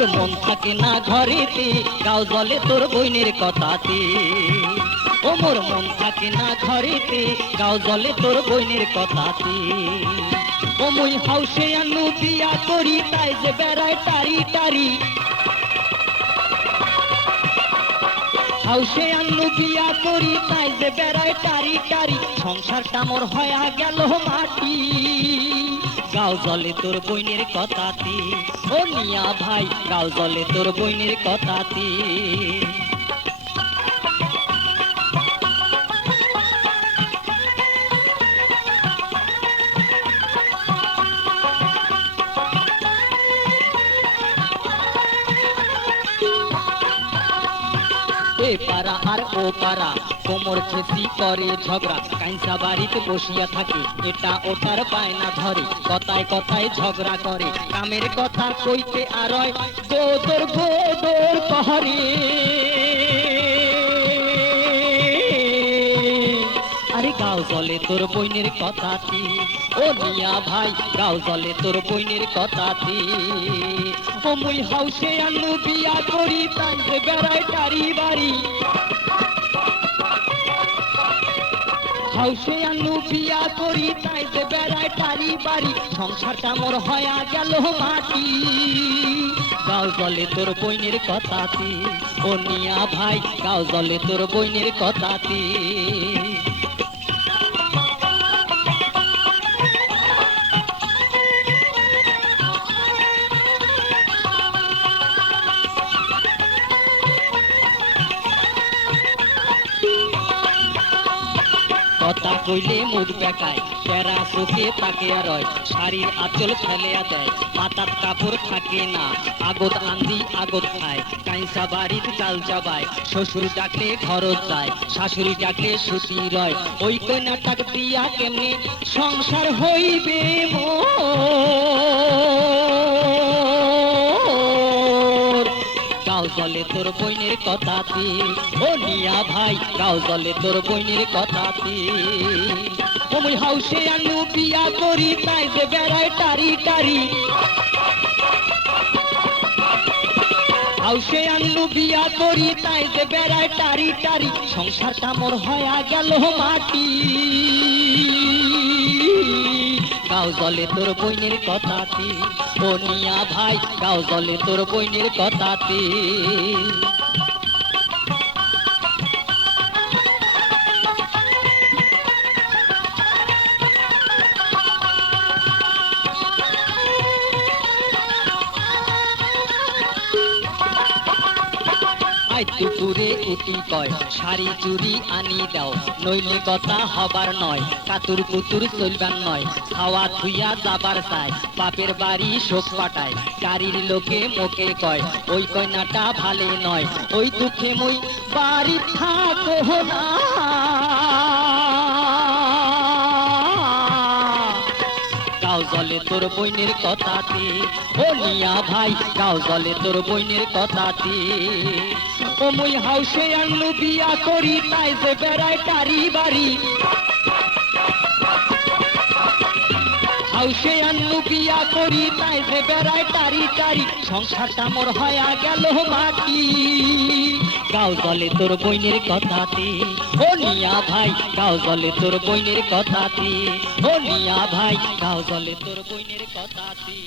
মোর মন থাকে না ঘরেতে, গাও জলে তোর বইনের কথাতে। ও মোর মন থাকে না ঘরেতে, গাও জলে তোর বইনের কথাতে। ও মুই হাউসে আনু বিয়া করি, তাই যে বেড়ায় টারি টারি। হাউসে আনু বিয়া করি, তাই যে বেড়ায় টারি টারি। সংসারটা মোর হয়া গেল মাটি, গাও জলে তোর বইনের কথাতে। ও মিয়া ভাই, গাও জলে তোর বইনের কথাতে। এ পাড়া আর ও পাড়া কোমর খেসি করে ঝগড়া, কাইসা বাড়িতে বসিয়া থাকে, এটা ওটার বায়না ধরে, কথায় কথায় ঝগড়া করে, কামের কথা কইতে আর গোদর গোদর কহরে। আরে গাও জলে তোর বইনের কথাতে। ও মিয়া ভাই, গাও জলে তোর বইনের কথাতে। ও মুই হাউসে আনু বিয়া করি, তাই যে বেড়ায় টারি বাড়ি। হাউসে আনু বিয়া করি, তাই যে বেড়ায় টারি বাড়ি। সংসারটা মোর হয়া গেল মাটি, গাও জলে তোর বইনের কথাতে। ও মিয়া ভাই, গাও জলে তোর বইনের কথাতে। কথা কইলে মুখ বেকায়, তেরা চোখে তাকিয়া রয়, শাড়ির আঁচল ফেলিয়া দেয়, মাথার কাপড় থাকে না, আগত আন্দি আগত খায়, কাইসা বাড়ির চাল চাবায়, শ্বশুর ডাকলে ঘরত যায়, শাশুড়ি ডাকলে সুতি রয়। ওই কন্যাটাক দিয়া কেমনে সংসার হইবে মোর, গাও জলে তোর বইনের কথাতে। ও মিয়া ভাই, গাও জলে তোর বইনের কথাতে। ও মুই হাউসে আনু বিয়া করি, তাই যে বেড়ায় টারি টারি। হাউসে আনু বিয়া করি, তাই যে বেড়ায় টারি টারি। সংসারটা মোর হয়া গেল মাটি, গাও জলে তোর বইনের কথাতে। ও মিয়া ভাই, গাও জলে তোর বইনের কথাতে। দুপুরে উঠি কয়, শাড়ি চুড়ি আনি দাও, নইলে কথা হবার নয়, কাতুর কুতুর চলবার নয়, খাওয়া থুইয়া যাবার চায়, বাপের বাড়ি শোক পাঠায়, গাড়ির লোকে মোকে কয়, ওই কন্যাটা ভালে নয়, ওই দুঃখে মই বাড়ি থাকো না। গাও জলে তোর বইনের কথাতে। ও মিয়া ভাই, গাও জলে তোর বইনের কথাতে। ও মুই হাউসে আনু বিয়া করি, তাই যে বেড়ায় টারি বাড়ি। হাউসে আনু বিয়া করি, তাই যে বেড়ায় টারি টারি। সংসারটা মোর হয়া গেল মাটি, গাও জলে তোর বইনের কথাতে। ও মিয়া ভাই, গাও জলে তোর বইনের কথাতে। ও মিয়া ভাই, গাও জলে তোর বইনের কথাতে।